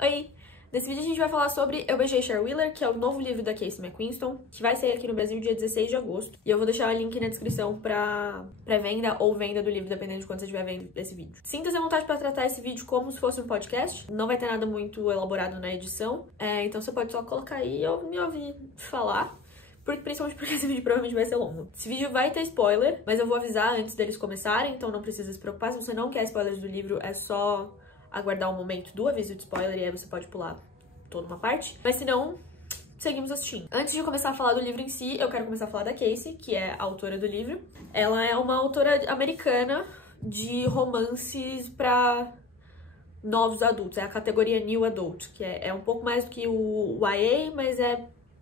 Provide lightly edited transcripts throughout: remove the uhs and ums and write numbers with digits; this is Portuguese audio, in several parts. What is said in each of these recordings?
Oi! Nesse vídeo a gente vai falar sobre Eu Beijei Cher Wheeler, que é o novo livro da Casey McQuiston, que vai sair aqui no Brasil dia 16 de agosto. E eu vou deixar o link na descrição pra pré-venda ou venda do livro, dependendo de quando você estiver vendo esse vídeo. Sinta-se à vontade pra tratar esse vídeo como se fosse um podcast. Não vai ter nada muito elaborado na edição, então você pode só colocar aí e me ouvir falar. Principalmente porque esse vídeo provavelmente vai ser longo. Esse vídeo vai ter spoiler, mas eu vou avisar antes deles começarem, então não precisa se preocupar. Se você não quer spoilers do livro, é só aguardar o momento do aviso de spoiler e aí você pode pular toda uma parte. Mas se não, seguimos assistindo. Antes de começar a falar do livro em si, eu quero começar a falar da Casey, que é a autora do livro. Ela é uma autora americana de romances pra novos adultos. É a categoria New Adult, que é um pouco mais do que o YA, mas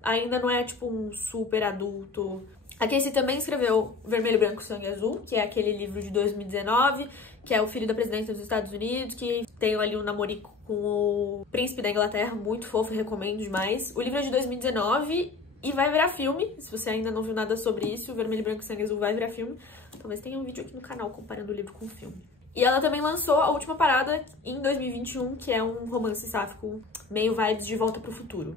ainda não é tipo um super adulto. A Casey também escreveu Vermelho, Branco, Sangue Azul, que é aquele livro de 2019, que é o filho da presidenta dos Estados Unidos, que tem ali um namorico com o príncipe da Inglaterra, muito fofo, recomendo demais. O livro é de 2019 e vai virar filme. Se você ainda não viu nada sobre isso, Vermelho, Branco, Sangue Azul vai virar filme. Talvez tenha um vídeo aqui no canal comparando o livro com o filme. E ela também lançou A Última Parada em 2021, que é um romance sáfico meio vibes de Volta pro Futuro.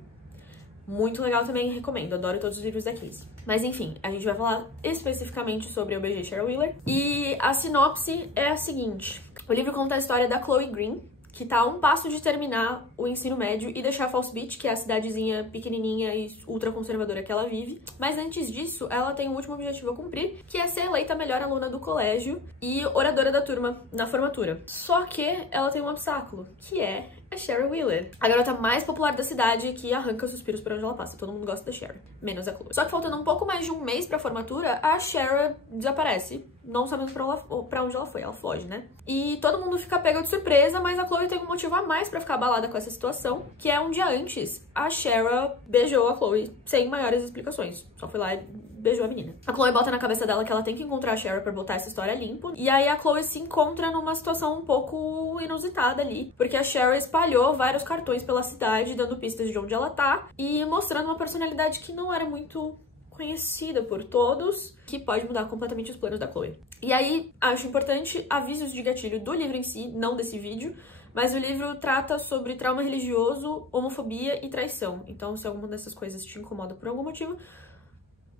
Muito legal também, recomendo. Adoro todos os livros da Casey. Mas enfim, a gente vai falar especificamente sobre Eu Beijei Cher Wheeler. E a sinopse é a seguinte. O livro conta a história da Chloe Green, que tá a um passo de terminar o ensino médio e deixar Falls Beach, que é a cidadezinha pequenininha e ultra conservadora que ela vive. Mas antes disso, ela tem um último objetivo a cumprir, que é ser eleita a melhor aluna do colégio e oradora da turma na formatura. Só que ela tem um obstáculo, que é a Cher Wheeler, a garota mais popular da cidade que arranca suspiros por onde ela passa. Todo mundo gosta da Cher, menos a Chloe. Só que faltando um pouco mais de um mês pra formatura, a Cher desaparece. Não sabemos pra onde ela foi, ela foge, né? E todo mundo fica pego de surpresa, mas a Chloe tem um motivo a mais pra ficar abalada com essa situação, que é um dia antes, a Cher beijou a Chloe sem maiores explicações. Só foi lá e beijou a menina. A Chloe bota na cabeça dela que ela tem que encontrar a Cher pra botar essa história limpo. E aí a Chloe se encontra numa situação um pouco inusitada ali, porque a Cher espalhou vários cartões pela cidade, dando pistas de onde ela tá e mostrando uma personalidade que não era muito conhecida por todos, que pode mudar completamente os planos da Chloe. E aí, acho importante avisos de gatilho do livro em si, não desse vídeo, mas o livro trata sobre trauma religioso, homofobia e traição. Então, se alguma dessas coisas te incomoda por algum motivo,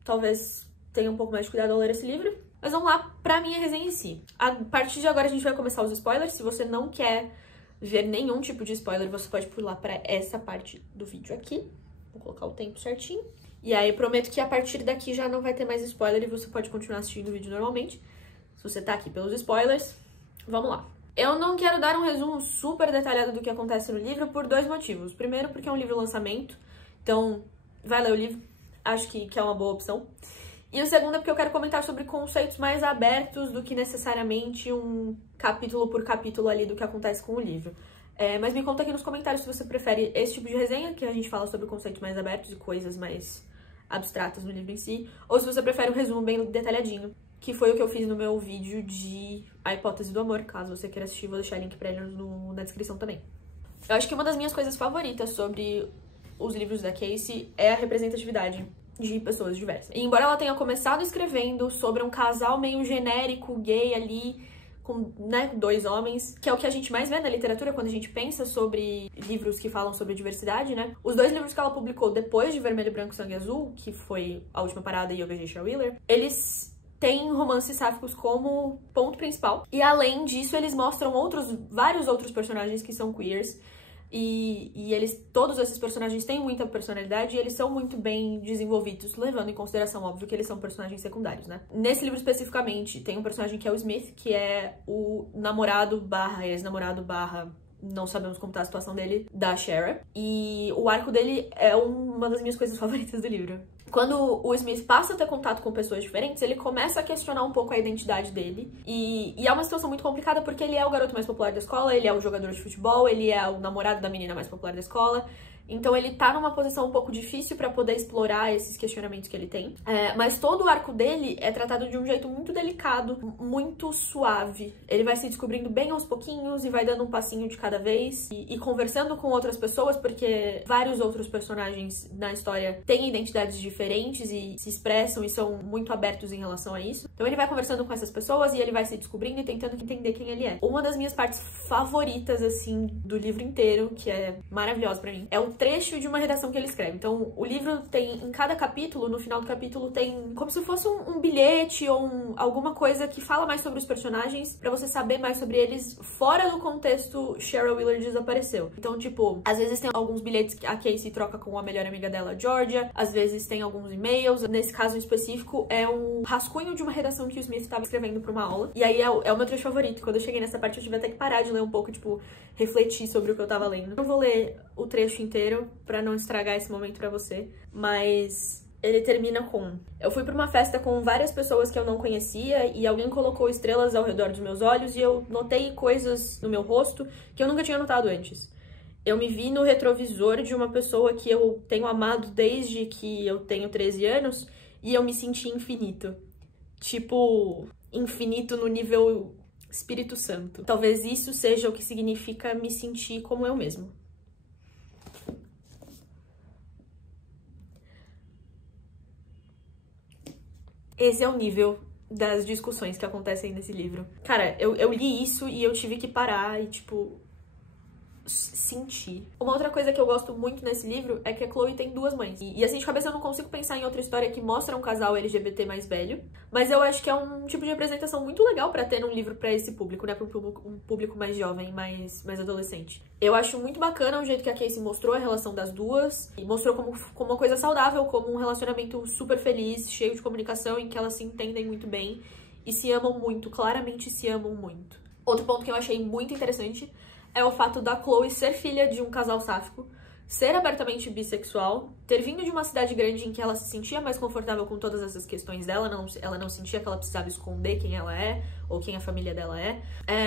talvez tenha um pouco mais de cuidado ao ler esse livro. Mas vamos lá pra minha resenha em si. A partir de agora a gente vai começar os spoilers. Se você não quer ver nenhum tipo de spoiler, você pode pular pra essa parte do vídeo aqui. Vou colocar o tempo certinho. E aí, prometo que a partir daqui já não vai ter mais spoiler e você pode continuar assistindo o vídeo normalmente. Se você tá aqui pelos spoilers, vamos lá. Eu não quero dar um resumo super detalhado do que acontece no livro por dois motivos. Primeiro, porque é um livro lançamento, então vai ler o livro, acho que é uma boa opção. E o segundo é porque eu quero comentar sobre conceitos mais abertos do que necessariamente um capítulo por capítulo ali do que acontece com o livro. Mas me conta aqui nos comentários se você prefere esse tipo de resenha, que a gente fala sobre conceitos mais abertos e coisas mais abstratas no livro em si, ou se você prefere um resumo bem detalhadinho, que foi o que eu fiz no meu vídeo de A Hipótese do Amor. Caso você queira assistir, vou deixar o link pra ele na descrição também. Eu acho que uma das minhas coisas favoritas sobre os livros da Casey é a representatividade de pessoas diversas. E embora ela tenha começado escrevendo sobre um casal meio genérico, gay ali, com, né, dois homens, que é o que a gente mais vê na literatura quando a gente pensa sobre livros que falam sobre diversidade, né? Os dois livros que ela publicou depois de Vermelho, Branco, Sangue Azul, que foi A Última Parada e Eu Beijei Cher Wheeler, eles têm romances sáficos como ponto principal. E além disso, eles mostram vários outros personagens que são queers. E todos esses personagens têm muita personalidade e eles são muito bem desenvolvidos, levando em consideração, óbvio, que eles são personagens secundários, né? Nesse livro especificamente, tem um personagem que é o Smith, que é o namorado / ex-namorado / não sabemos como tá a situação dele, da Cher. E o arco dele é uma das minhas coisas favoritas do livro. Quando o Smith passa a ter contato com pessoas diferentes, ele começa a questionar um pouco a identidade dele. E é uma situação muito complicada porque ele é o garoto mais popular da escola, ele é o jogador de futebol, ele é o namorado da menina mais popular da escola. Então ele tá numa posição um pouco difícil pra poder explorar esses questionamentos que ele tem. Mas todo o arco dele é tratado de um jeito muito delicado, muito suave. Ele vai se descobrindo bem aos pouquinhos e vai dando um passinho de cada vez. E conversando com outras pessoas, porque vários outros personagens na história têm identidades diferentes e se expressam e são muito abertos em relação a isso. Então ele vai conversando com essas pessoas e ele vai se descobrindo e tentando entender quem ele é. Uma das minhas partes favoritas, assim, do livro inteiro, que é maravilhosa pra mim, é o trecho de uma redação que ele escreve. Então, o livro tem, em cada capítulo, no final do capítulo, tem como se fosse um bilhete ou alguma coisa que fala mais sobre os personagens, pra você saber mais sobre eles fora do contexto Cheryl Wheeler desapareceu. Então, tipo, às vezes tem alguns bilhetes que a Casey troca com a melhor amiga dela, Georgia, às vezes tem alguns e-mails. Nesse caso em específico, é um rascunho de uma redação que o Smith estava escrevendo pra uma aula. E aí é o meu trecho favorito. Quando eu cheguei nessa parte, eu tive até que parar de ler um pouco, tipo, refletir sobre o que eu tava lendo. Eu vou ler o trecho inteiro pra não estragar esse momento pra você, mas ele termina com: eu fui pra uma festa com várias pessoas que eu não conhecia e alguém colocou estrelas ao redor dos meus olhos e eu notei coisas no meu rosto que eu nunca tinha notado antes. Eu me vi no retrovisor de uma pessoa que eu tenho amado desde que eu tenho 13 anos e eu me senti infinito. Tipo, infinito no nível Espírito Santo. Talvez isso seja o que significa me sentir como eu mesmo. Esse é o nível das discussões que acontecem nesse livro. Cara, eu li isso e eu tive que parar e, tipo, sentir. Uma outra coisa que eu gosto muito nesse livro é que a Chloe tem duas mães. E assim, de cabeça eu não consigo pensar em outra história que mostra um casal LGBT mais velho, mas eu acho que é um tipo de representação muito legal pra ter num livro pra esse público, né? Pra um público mais jovem, mais adolescente. Eu acho muito bacana o jeito que a Casey mostrou a relação das duas, e mostrou como uma coisa saudável, como um relacionamento super feliz, cheio de comunicação, em que elas se entendem muito bem e se amam muito, claramente se amam muito. Outro ponto que eu achei muito interessante é o fato da Chloe ser filha de um casal sáfico, ser abertamente bissexual, ter vindo de uma cidade grande em que ela se sentia mais confortável com todas essas questões dela, ela não sentia que ela precisava esconder quem ela é, ou quem a família dela é.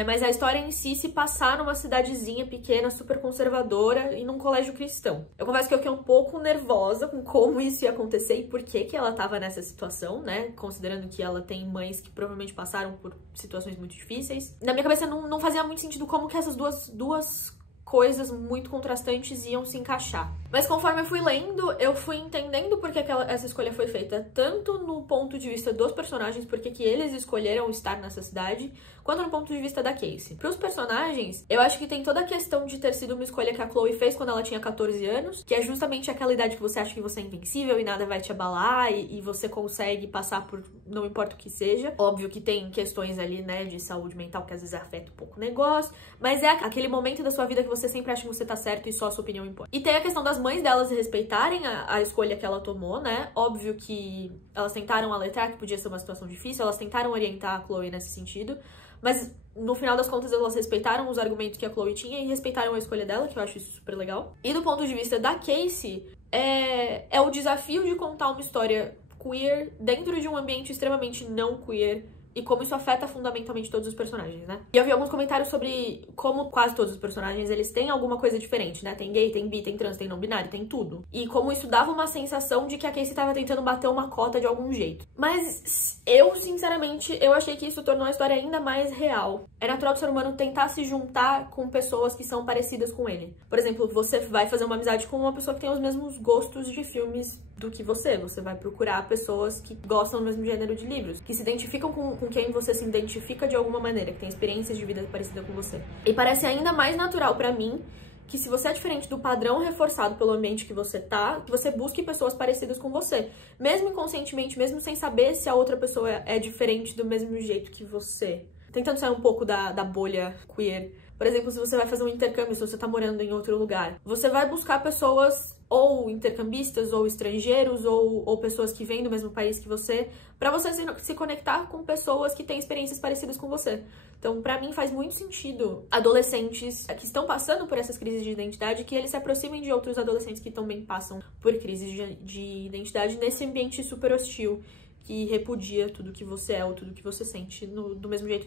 Mas a história em si se passar numa cidadezinha pequena, super conservadora e num colégio cristão. Eu confesso que eu fiquei um pouco nervosa com como isso ia acontecer e por que ela tava nessa situação, né? Considerando que ela tem mães que provavelmente passaram por situações muito difíceis. Na minha cabeça não fazia muito sentido como que essas duas coisas muito contrastantes iam se encaixar. Mas conforme eu fui lendo, eu fui entendendo por que essa escolha foi feita, tanto no ponto de vista dos personagens, porque que eles escolheram estar nessa cidade, quanto no ponto de vista da Casey. Para os personagens, eu acho que tem toda a questão de ter sido uma escolha que a Chloe fez quando ela tinha 14 anos, que é justamente aquela idade que você acha que você é invencível e nada vai te abalar e você consegue passar por não importa o que seja. Óbvio que tem questões ali, né, de saúde mental que às vezes afeta um pouco o negócio, mas é aquele momento da sua vida que você sempre acha que você tá certo e só a sua opinião importa. E tem a questão das mães delas respeitarem a escolha que ela tomou, né? Óbvio que elas tentaram alertar que podia ser uma situação difícil, elas tentaram orientar a Chloe nesse sentido, mas no final das contas elas respeitaram os argumentos que a Chloe tinha e respeitaram a escolha dela, que eu acho isso super legal. E do ponto de vista da Casey, é o desafio de contar uma história queer dentro de um ambiente extremamente não queer e como isso afeta fundamentalmente todos os personagens, né? E eu vi alguns comentários sobre como quase todos os personagens, eles têm alguma coisa diferente, né? Tem gay, tem bi, tem trans, tem não binário, tem tudo. E como isso dava uma sensação de que a Casey tava tentando bater uma cota de algum jeito. Mas eu, sinceramente, eu achei que isso tornou a história ainda mais real. É natural do ser humano tentar se juntar com pessoas que são parecidas com ele. Por exemplo, você vai fazer uma amizade com uma pessoa que tem os mesmos gostos de filmes do que você. Você vai procurar pessoas que gostam do mesmo gênero de livros, que se identificam com quem você se identifica de alguma maneira, que tem experiências de vida parecidas com você. E parece ainda mais natural pra mim que se você é diferente do padrão reforçado pelo ambiente que você tá, que você busque pessoas parecidas com você. Mesmo inconscientemente, mesmo sem saber se a outra pessoa é diferente do mesmo jeito que você. Tentando sair um pouco da bolha queer. Por exemplo, se você vai fazer um intercâmbio, se você tá morando em outro lugar, você vai buscar pessoas ou intercambistas, ou estrangeiros, ou pessoas que vêm do mesmo país que você, pra você se conectar com pessoas que têm experiências parecidas com você. Então, pra mim, faz muito sentido adolescentes que estão passando por essas crises de identidade, que eles se aproximem de outros adolescentes que também passam por crises de identidade nesse ambiente super hostil, que repudia tudo que você é ou tudo que você sente do mesmo jeito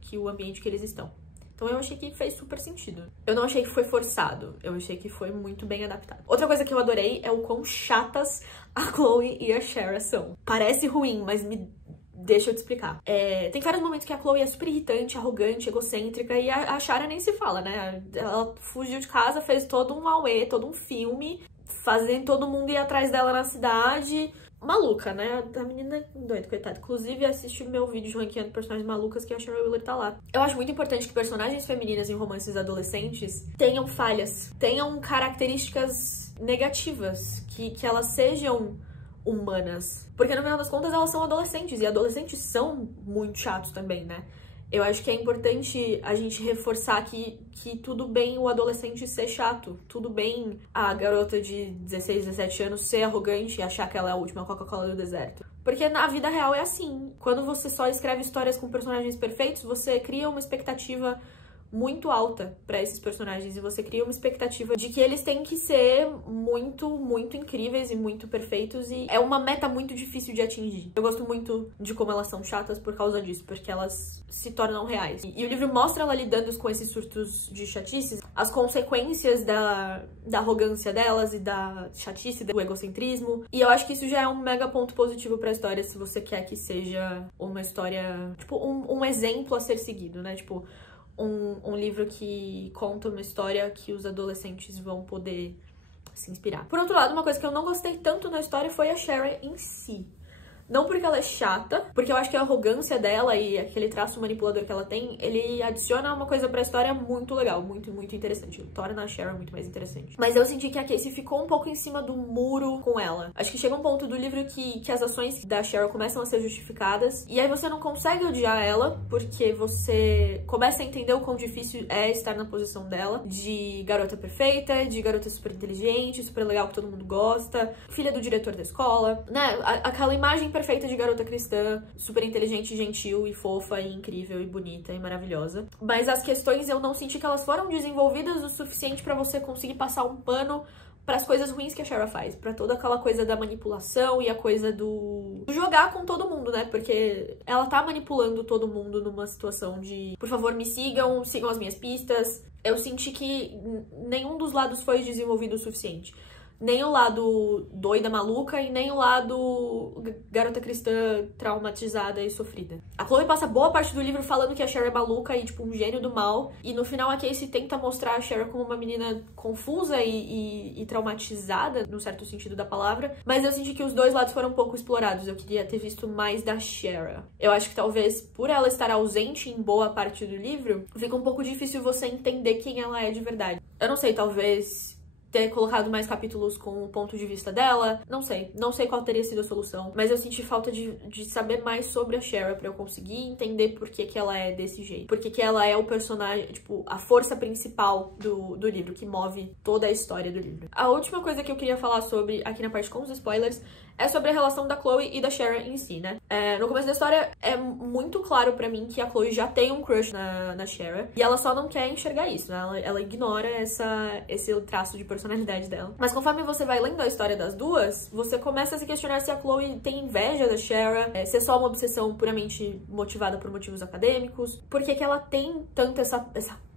que o ambiente que eles estão. Então eu achei que fez super sentido. Eu não achei que foi forçado, eu achei que foi muito bem adaptado. Outra coisa que eu adorei é o quão chatas a Chloe e a Shara são. Parece ruim, mas deixa eu te explicar. Tem vários momentos que a Chloe é super irritante, arrogante, egocêntrica, e a Shara nem se fala, né? Ela fugiu de casa, fez todo um auê, todo um filme, fazendo todo mundo ir atrás dela na cidade. Maluca, né? A menina é doida, coitada. Inclusive, assiste o meu vídeo de ranqueando personagens malucas, que a Shara Wheeler tá lá. Eu acho muito importante que personagens femininas em romances adolescentes tenham falhas, tenham características negativas, que elas sejam humanas. Porque no final das contas elas são adolescentes, e adolescentes são muito chatos também, né? Eu acho que é importante a gente reforçar que tudo bem o adolescente ser chato, tudo bem a garota de 16, 17 anos ser arrogante e achar que ela é a última Coca-Cola do deserto. Porque na vida real é assim. Quando você só escreve histórias com personagens perfeitos, você cria uma expectativa muito alta pra esses personagens, e você cria uma expectativa de que eles têm que ser muito, muito incríveis e muito perfeitos, e é uma meta muito difícil de atingir. Eu gosto muito de como elas são chatas por causa disso, porque elas se tornam reais. E o livro mostra ela lidando com esses surtos de chatices, as consequências da arrogância delas e da chatice, do egocentrismo, e eu acho que isso já é um mega ponto positivo pra história, se você quer que seja uma história, tipo, um exemplo a ser seguido, né? Tipo, um livro que conta uma história que os adolescentes vão poder se inspirar. Por outro lado, uma coisa que eu não gostei tanto na história foi a Shara em si. Não porque ela é chata, porque eu acho que a arrogância dela e aquele traço manipulador que ela tem, ele adiciona uma coisa pra história muito legal, muito, muito interessante. Torna a Shara muito mais interessante. Mas eu senti que a Casey ficou um pouco em cima do muro com ela. Acho que chega um ponto do livro que as ações da Shara começam a ser justificadas, e aí você não consegue odiar ela, porque você começa a entender o quão difícil é estar na posição dela, de garota perfeita, de garota super inteligente, super legal que todo mundo gosta, filha do diretor da escola, né? Aquela imagem perfeita de garota cristã, super inteligente, gentil e fofa e incrível e bonita e maravilhosa. Mas as questões eu não senti que elas foram desenvolvidas o suficiente pra você conseguir passar um pano pras coisas ruins que a Shara faz, pra toda aquela coisa da manipulação e a coisa do jogar com todo mundo, né? Porque ela tá manipulando todo mundo numa situação de, por favor, me sigam, sigam as minhas pistas. Eu senti que nenhum dos lados foi desenvolvido o suficiente. Nem o lado doida, maluca, e nem o lado garota cristã traumatizada e sofrida. A Chloe passa boa parte do livro falando que a Shara é maluca e, tipo, um gênio do mal. E no final a Casey tenta mostrar a Shara como uma menina confusa e traumatizada, no certo sentido da palavra. Mas eu senti que os dois lados foram um pouco explorados. Eu queria ter visto mais da Shara. Eu acho que talvez, por ela estar ausente em boa parte do livro, fica um pouco difícil você entender quem ela é de verdade. Eu não sei, talvez ter colocado mais capítulos com o ponto de vista dela, não sei qual teria sido a solução, mas eu senti falta de saber mais sobre a Shara pra eu conseguir entender por que ela é desse jeito, por que ela é o personagem, tipo, a força principal do livro, que move toda a história do livro. A última coisa que eu queria falar sobre, aqui na parte com os spoilers, é sobre a relação da Chloe e da Shara em si, né? No começo da história, é muito claro pra mim que a Chloe já tem um crush na Shara, e ela só não quer enxergar isso, né? Ela ignora esse traço de personalidade dela. Mas conforme você vai lendo a história das duas, você começa a se questionar se a Chloe tem inveja da Shara, se é só uma obsessão puramente motivada por motivos acadêmicos, por que ela tem tanto essa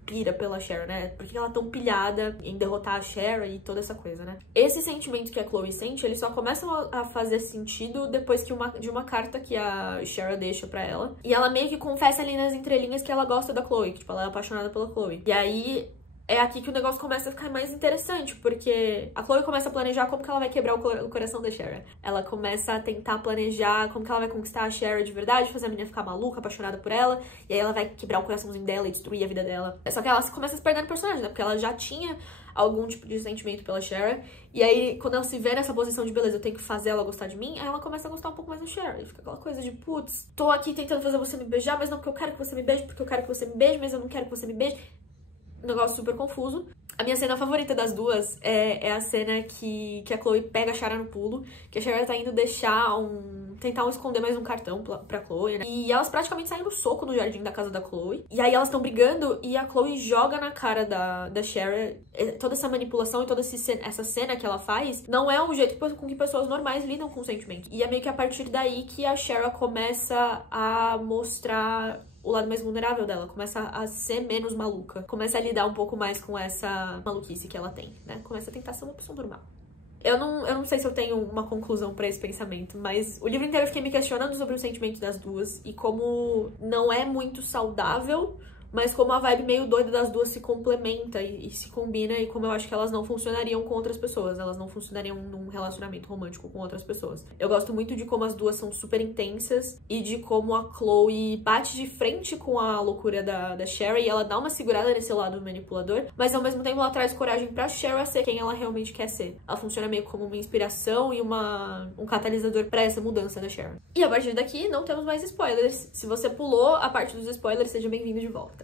pira pela Shara, né? Por que ela é tão pilhada em derrotar a Shara e toda essa coisa, né? Esse sentimento que a Chloe sente, ele só começa a fazer sentido depois de uma carta que a Shara deixa pra ela. E ela meio que confessa ali nas entrelinhas que ela gosta da Chloe, que, tipo, ela é apaixonada pela Chloe. E aí é aqui que o negócio começa a ficar mais interessante, porque a Chloe começa a planejar como que ela vai quebrar o coração da Shara. Ela começa a tentar planejar como que ela vai conquistar a Shara de verdade, fazer a menina ficar maluca, apaixonada por ela, e aí ela vai quebrar o coraçãozinho dela e destruir a vida dela. Só que ela começa a se perder no personagem, né? Porque ela já tinha algum tipo de sentimento pela Shara, e aí quando ela se vê nessa posição de beleza, eu tenho que fazer ela gostar de mim, aí ela começa a gostar um pouco mais da Shara, e fica aquela coisa de, putz, tô aqui tentando fazer você me beijar, mas não porque eu quero que você me beije, porque eu quero que você me beije, mas eu não quero que você me beije. Um negócio super confuso. A minha cena favorita das duas é a cena que a Chloe pega a Shara no pulo, que a Shara tá indo tentar esconder mais um cartão pra Chloe, né? E elas praticamente saem no soco no jardim da casa da Chloe. E aí elas estão brigando e a Chloe joga na cara da Shara toda essa manipulação e toda essa cena que ela faz. Não é um jeito com que pessoas normais lidam com sentimentos. E é meio que a partir daí que a Shara começa a mostrar o lado mais vulnerável dela, começa a ser menos maluca, começa a lidar um pouco mais com essa maluquice que ela tem, né? Começa a tentar ser uma pessoa normal. Eu não sei se eu tenho uma conclusão pra esse pensamento, mas o livro inteiro eu fiquei me questionando sobre o sentimento das duas e como não é muito saudável, mas como a vibe meio doida das duas se complementa e se combina, e como eu acho que elas não funcionariam com outras pessoas, elas não funcionariam num relacionamento romântico com outras pessoas. Eu gosto muito de como as duas são super intensas e de como a Chloe bate de frente com a loucura da Sherry e ela dá uma segurada nesse lado manipulador, mas ao mesmo tempo ela traz coragem pra Sherry ser quem ela realmente quer ser. Ela funciona meio como uma inspiração e um catalisador pra essa mudança da Sherry. E a partir daqui não temos mais spoilers. Se você pulou a parte dos spoilers, seja bem-vindo de volta.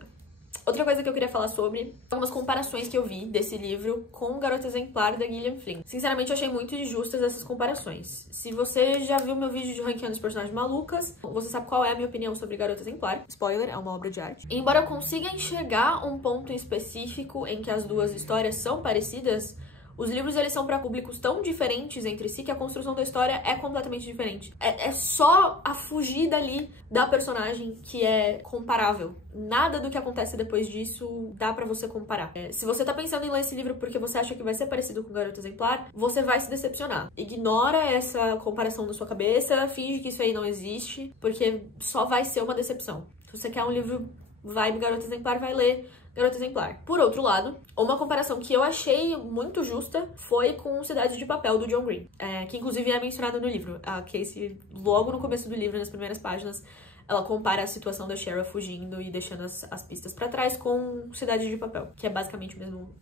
Outra coisa que eu queria falar sobre algumas comparações que eu vi desse livro com Garota Exemplar da Gillian Flynn. Sinceramente, eu achei muito injustas essas comparações. Se você já viu meu vídeo de ranqueando os personagens malucas, você sabe qual é a minha opinião sobre Garota Exemplar. Spoiler, é uma obra de arte. E embora eu consiga enxergar um ponto específico em que as duas histórias são parecidas, os livros, eles são pra públicos tão diferentes entre si que a construção da história é completamente diferente. É só a fugida ali da personagem que é comparável. Nada do que acontece depois disso dá pra você comparar. Se você tá pensando em ler esse livro porque você acha que vai ser parecido com Garota Exemplar, você vai se decepcionar. Ignora essa comparação na sua cabeça, finge que isso aí não existe, porque só vai ser uma decepção. Se você quer um livro vibe Garota Exemplar, vai ler Garota Exemplar. Por outro lado, uma comparação que eu achei muito justa foi com Cidade de Papel, do John Green, que inclusive é mencionado no livro. A Casey, logo no começo do livro, nas primeiras páginas, ela compara a situação da Cheryl fugindo e deixando as pistas pra trás com Cidade de Papel, que é basicamente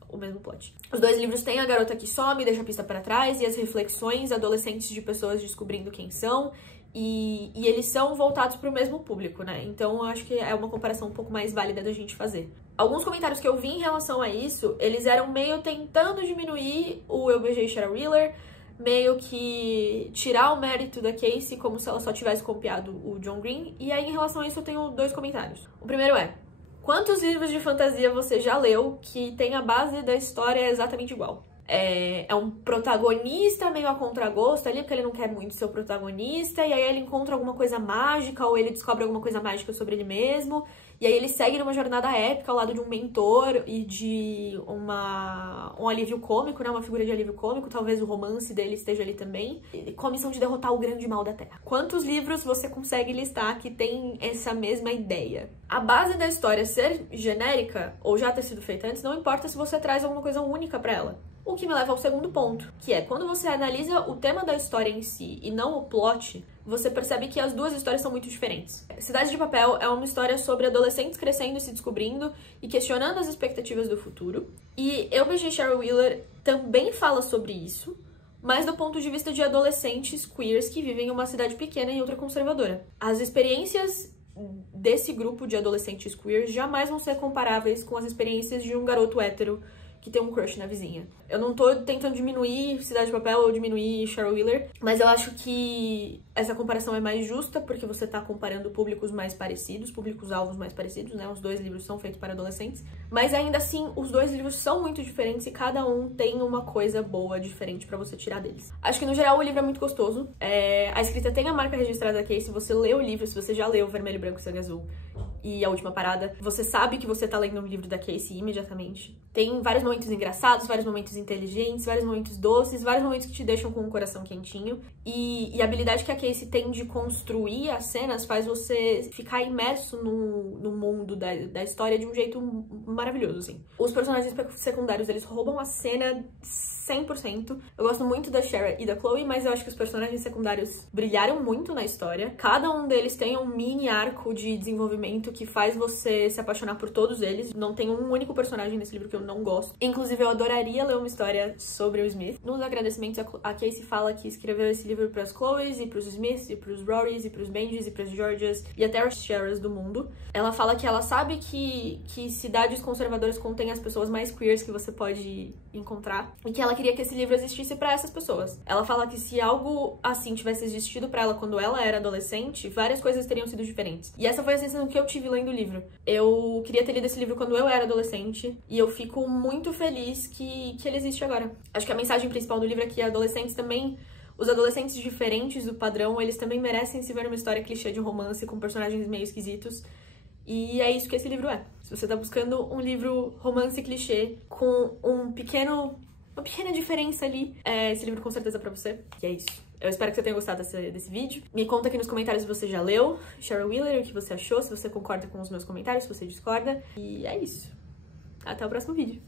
o mesmo plot. Os dois livros têm a garota que some, deixa a pista pra trás, e as reflexões adolescentes de pessoas descobrindo quem são, e eles são voltados pro mesmo público, né? Então eu acho que é uma comparação um pouco mais válida da gente fazer. Alguns comentários que eu vi em relação a isso, eles eram meio tentando diminuir o Eu Beijei Cheryl Wheeler, meio que tirar o mérito da Casey como se ela só tivesse copiado o John Green. E aí, em relação a isso, eu tenho dois comentários. O primeiro é: quantos livros de fantasia você já leu que tem a base da história exatamente igual? É um protagonista meio a contragosto ali, porque ele não quer muito ser o protagonista, e aí ele encontra alguma coisa mágica, ou ele descobre alguma coisa mágica sobre ele mesmo, e aí ele segue numa jornada épica ao lado de um mentor e de um alívio cômico, né? Uma figura de alívio cômico, talvez o romance dele esteja ali também, com a missão de derrotar o grande mal da Terra. Quantos livros você consegue listar que tem essa mesma ideia? A base da história ser genérica, ou já ter sido feita antes, não importa se você traz alguma coisa única pra ela. O que me leva ao segundo ponto, que é quando você analisa o tema da história em si e não o plot, você percebe que as duas histórias são muito diferentes. Cidade de Papel é uma história sobre adolescentes crescendo e se descobrindo e questionando as expectativas do futuro. E Eu Beijei Cheryl Wheeler também fala sobre isso, mas do ponto de vista de adolescentes queers que vivem em uma cidade pequena e outra conservadora. As experiências desse grupo de adolescentes queers jamais vão ser comparáveis com as experiências de um garoto hétero que tem um crush na vizinha. Eu não tô tentando diminuir Cidade de Papel ou diminuir Cheryl Wheeler, mas eu acho que essa comparação é mais justa porque você tá comparando públicos mais parecidos, públicos-alvos mais parecidos, né? Os dois livros são feitos para adolescentes, mas ainda assim, os dois livros são muito diferentes e cada um tem uma coisa boa, diferente pra você tirar deles. Acho que, no geral, o livro é muito gostoso. A escrita tem a marca registrada aqui, se você lê o livro, se você já leu Vermelho, Branco e Sangue Azul e A Última Parada, você sabe que você tá lendo um livro da Casey imediatamente. Tem vários momentos engraçados, vários momentos inteligentes, vários momentos doces, vários momentos que te deixam com o coração quentinho. E a habilidade que a Casey tem de construir as cenas faz você ficar imerso no mundo da história de um jeito maravilhoso, assim. Os personagens secundários, eles roubam a cena 100%. Eu gosto muito da Sherry e da Chloe, mas eu acho que os personagens secundários brilharam muito na história. Cada um deles tem um mini arco de desenvolvimento que faz você se apaixonar por todos eles. Não tem um único personagem nesse livro que eu não gosto. Inclusive, eu adoraria ler uma história sobre o Smith. Nos agradecimentos, a Casey fala que escreveu esse livro pras Chloes, e pros Smiths, e pros Rorys, e pros Benjis, e pras Georgias, e até as Sherrys do mundo. Ela fala que ela sabe que cidades conservadoras contêm as pessoas mais queers que você pode encontrar, e que ela queria que esse livro existisse pra essas pessoas. Ela fala que se algo assim tivesse existido pra ela quando ela era adolescente, várias coisas teriam sido diferentes. E essa foi a sensação que eu tive lendo o livro. Eu queria ter lido esse livro quando eu era adolescente, e eu fico muito feliz que ele existe agora. Acho que a mensagem principal do livro é que os adolescentes diferentes do padrão, eles também merecem se ver numa história clichê de romance com personagens meio esquisitos. E é isso que esse livro é. Se você tá buscando um livro romance clichê com uma pequena diferença ali, esse livro com certeza é pra você. E é isso. Eu espero que você tenha gostado desse vídeo. Me conta aqui nos comentários se você já leu Cheryl Wheeler, o que você achou, se você concorda com os meus comentários, se você discorda. E é isso. Até o próximo vídeo.